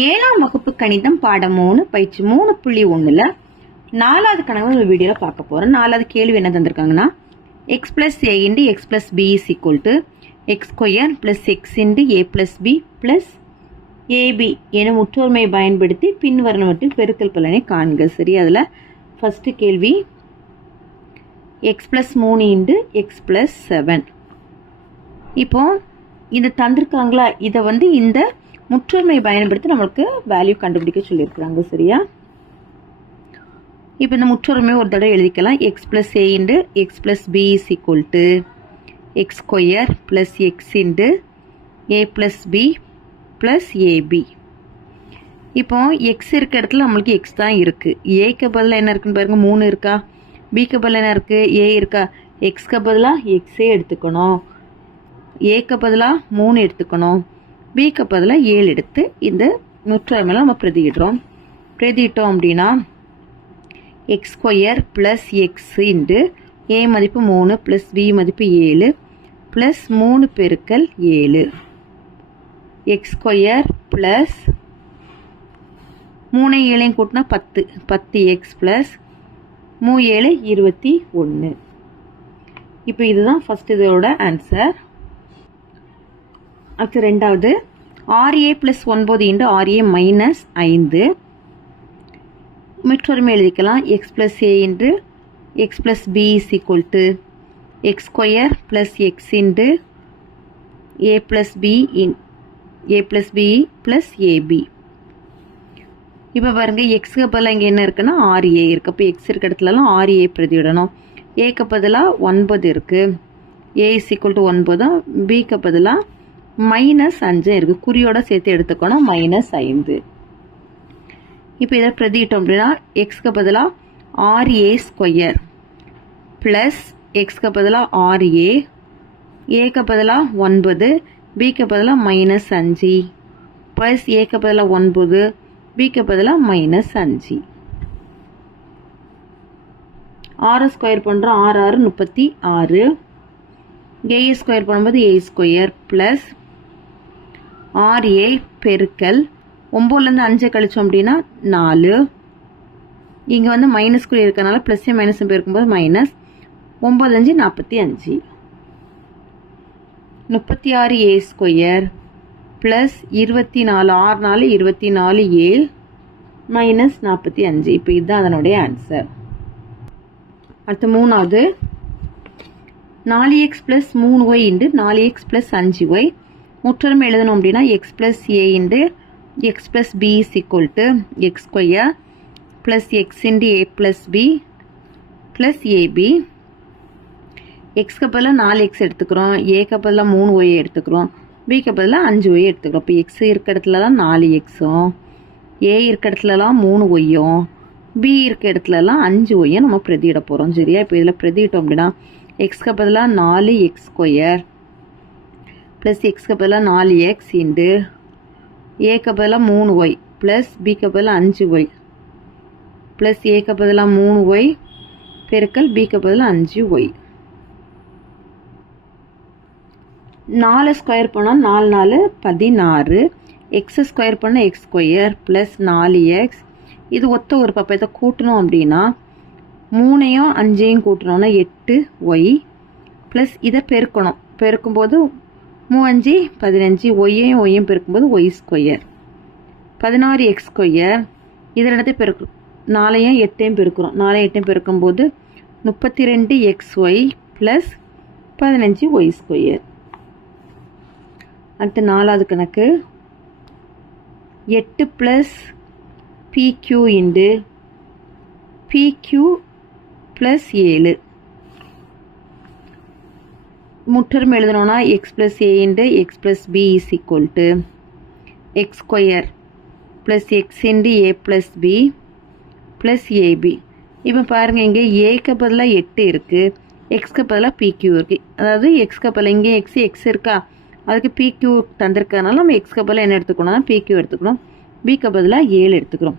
ஏழாம் வகுப்பு கணிதம் பாடம் மூணு பயிற்சி மூணு புள்ளி ஒன்றில் நாலாவது கணக்கு ஒரு வீடியோவில் பார்க்க போகிறோம் நாலாவது கேள்வி என்ன தந்திருக்காங்கன்னா x plus a into x plus b is equal to x square plus x into a plus b plus a b எனும் முற்றோர்மை பயன்படுத்தி பின்வரணவற்றில் பெருக்கல் பலனை காண்க. சரி அதில் ஃபஸ்ட்டு கேள்வி எக்ஸ் ப்ளஸ் மூணு இன்டு எக்ஸ் ப்ளஸ் செவன் இப்போது இதை தந்திருக்காங்களா? இதை வந்து இந்த முற்றொருமை பயன்படுத்தி நம்மளுக்கு வேல்யூ கண்டுபிடிக்க சொல்லியிருக்கிறாங்க சரியா? இப்போ இந்த முற்றொருமை ஒரு தடவை எழுதிக்கலாம். X plus a into x plus b is equal to x square plus x into a plus b plus a b இப்போ எக்ஸ் இருக்க இடத்துல நம்மளுக்கு எக்ஸ் தான் இருக்குது ஏக்கு பதிலாக என்ன இருக்குன்னு பாருங்க மூணு இருக்கா? பிக்கு பதிலாக என்ன இருக்குது ஏ இருக்கா? எக்ஸ்க்கு பதிலாக எக்ஸே எடுத்துக்கணும். ஏக்கு பதிலாக மூணு எடுத்துக்கணும். பிக்கு பதிலாக ஏழு எடுத்து இந்த நூற்றாய்மையில் நம்ம பிரதியிடுறோம். பிரதியிட்டோம் அப்படின்னா x square plus x into a மதிப்பு மூணு ப்ளஸ் பி மதிப்பு ஏழு ப்ளஸ் மூணு பெருக்கல் ஏழு. எக்ஸ் ஸ்கொயர் ப்ளஸ் மூணு ஏழையும் கூட்டினா பத்து. பத்து எக்ஸ் ப்ளஸ் மூ ஏழு இருபத்தி ஒன்று இப்போ இதுதான் ஃபஸ்ட் இதோட ஆன்சர் அடுத்து ரெண்டாவது. ஆர்ஏ ப்ளஸ் ஒன்பது இன்டு ஆர்ஏ மைனஸ் ஐந்து. மற்றொருமை எழுதிக்கலாம். X plus a into x plus b is equal to x square plus x into a plus b in a plus b plus a b இப்போ பாருங்கள் எக்ஸுக்கு பதிலாக இங்கே என்ன இருக்குன்னா ஆர்ஏ இருக்குது அப்போ எக்ஸ் இருக்க இடத்துலலாம் ஆர்ஏ பிரதிவிடணும் ஏக்கு பதிலாக ஒன்பது இருக்குது ஏ இஸ் ஈக்குவல் டு ஒன்பதும் பிக்கு பதிலாக மைனஸ் அஞ்சு இருக்குது குறியோட சேர்த்து எடுத்துக்கணும் மைனஸ் ஐந்து. இப்போ இதை பிரதிட்டோம் அப்படின்னா எக்ஸ்க்கு பதிலாக ஆர்ஏ ஸ்கொயர் ப்ளஸ் எக்ஸ்க்கு பதிலாக ஆர்ஏ ஏக்கு பதிலாக ஒன்பது பிக்கு பதிலாக மைனஸ் அஞ்சு. ப்ளஸ் ஏக்கு பதிலாக ஒன்பது பிக்கு பதிலாக மைனஸ் அஞ்சு. ஆறு ஸ்கொயர் பண்ணுறோம் ஆறு ஆறு முப்பத்தி ஆறு. ஏ ஸ்கொயர் பண்ணும்போது ஏ ஸ்கொயர் ப்ளஸ் ஆர்ஏ பெருக்கல் ஒம்போதுலேருந்து அஞ்சு கழிச்சோம் அப்படின்னா நாலு. இங்கே வந்து மைனஸ் குறி இருக்கனால ப்ளஸ்ஸே மைனஸும் பெருக்கும்போது மைனஸ் ஒம்பது அஞ்சு நாற்பத்தி அஞ்சு. முப்பத்தி ஆறு ஏ ஸ்கொயர் ப்ளஸ் இருபத்தி நாலு ஆறு நாலு இருபத்தி நாலு ஏழு மைனஸ் நாற்பத்தி அஞ்சு. இப்போ இதுதான் அதனுடைய ஆன்சர் அடுத்து மூணாவது. நாலு எக்ஸ் ப்ளஸ் மூணு ஒய் இன்டு நாலு எக்ஸ் ப்ளஸ் அஞ்சு ஒய் முற்றரும் எழுதணும் அப்படின்னா x plus a into x plus b is equal to x square plus x into a plus b plus a b எக்ஸ்க்கு பதிலாக நாலு எக்ஸ் எடுத்துக்கிறோம். ஏக்கு பதிலாக மூணு ஒய் எடுத்துக்கிறோம். பிக்கு பதிலாக அஞ்சு ஒய் எடுத்துக்கிறோம். இப்போ எக்ஸ் இருக்க இடத்துலலாம் நாலு எக்ஸும் ஏ இருக்க இடத்துலலாம் மூணு ஒய்யும் பி இருக்க இடத்துலலாம் அஞ்சு ஒய்யும் நம்ம பிரதியிட போகிறோம் சரியா? இப்போ இதில் பிரதியிட்டோம் அப்படின்னா எக்ஸ்க்கு பதிலாக நாலு எக்ஸ் ஸ்கொயர் ப்ளஸ் எக்ஸ்க்கு பதிலாக நாலு எக்ஸ் இண்டு ஏக்கு பதிலாக மூணு ஒய் ப்ளஸ் பிக்கு பதிலாக அஞ்சு ஒய் ப்ளஸ் ஏக்கு பதிலாக மூணு ஒய் பெருக்கல் பிக்கு பதிலாக அஞ்சு ஒய் நாலு ஸ்கொயர் பண்ணால் நாலு நாலு பதினாறு. எக்ஸ் ஸ்கொயர் பண்ணால் எக்ஸ் ஸ்கொயர் ப்ளஸ் நாலு எக்ஸ் இது ஒத்த ஒரு பப்பா இதை கூட்டணும் அப்படின்னா மூணையும் அஞ்சையும் கூட்டணும்னா எட்டு ஒய் ப்ளஸ் இதை பெருக்கணும். பெருக்கும்போது மூவஞ்சு பதினஞ்சு ஒய்யையும் ஒய்யும் பெருக்கும்போது ஒய் ஸ்கொயர். பதினாறு எக்ஸ் ஸ்கொயர். இதில் இடத்தை பெருக்கு நாலையும் எட்டையும் பெருக்கிறோம். நாலையும் எட்டையும் பெருக்கும்போது முப்பத்தி ரெண்டு எக்ஸ் ஒய் ப்ளஸ் பதினஞ்சு ஒய் ஸ்கொயர். அடுத்து நாலாவது கணக்கு. எட்டு plus p q into p q plus ஏழு. முற்றரும் எழுதணும்னா x plus a into x plus b is equal to x square plus x into a plus b plus a b இப்போ பாருங்கள் இங்கே ஏக்கு பதிலாக எட்டு இருக்குது எக்ஸ்க்கு பதிலாக பிக்யூ இருக்குது அதாவது எக்ஸ்க்கு பதிலாக இங்கே எக்ஸ் எக்ஸ் இருக்கா? அதுக்கு பிக்யூ தந்திருக்கனால நம்ம எக்ஸ்க்கு பதிலாக என்ன எடுத்துக்கணும்னா பிக்யூ எடுத்துக்கணும். பிக்கு பதிலாக ஏழு எடுத்துக்கிறோம்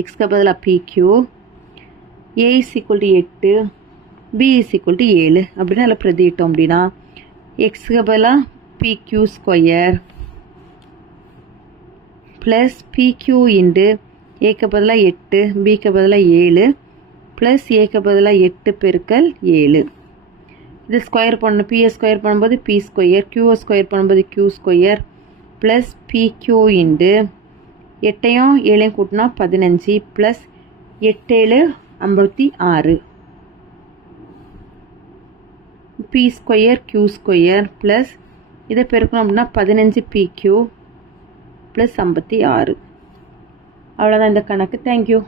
எக்ஸ்க்கு பதிலாக p q a is equal to எட்டு. பி இஸ் ஈக்குவல் டு ஏழு. அப்படின்னு அதில் பிரதியிட்டோம் அப்படின்னா எக்ஸுக்கு பதிலாக p q square plus p q into ஏக்கு பதிலாக எட்டு பிக்கு பதிலாக ஏழு ப்ளஸ் ஏக்கு பதிலாக எட்டு பெருக்கல் ஏழு. இது ஸ்கொயர் பண்ணணும் பிஎஸ் ஸ்கொயர் பண்ணும்போது p square q o square பண்ணும்போது q square plus p q into எட்டையும் ஏழையும் கூட்டினா பதினஞ்சு ப்ளஸ் எட்டேழு ஐம்பத்தி ஆறு. P square q square plus இதை பெருக்கணும் அப்படின்னா பதினஞ்சு பிக்யூ ப்ளஸ் ஐம்பத்தி ஆறு. அவ்வளோதான் இந்த கணக்கு. தேங்க்யூ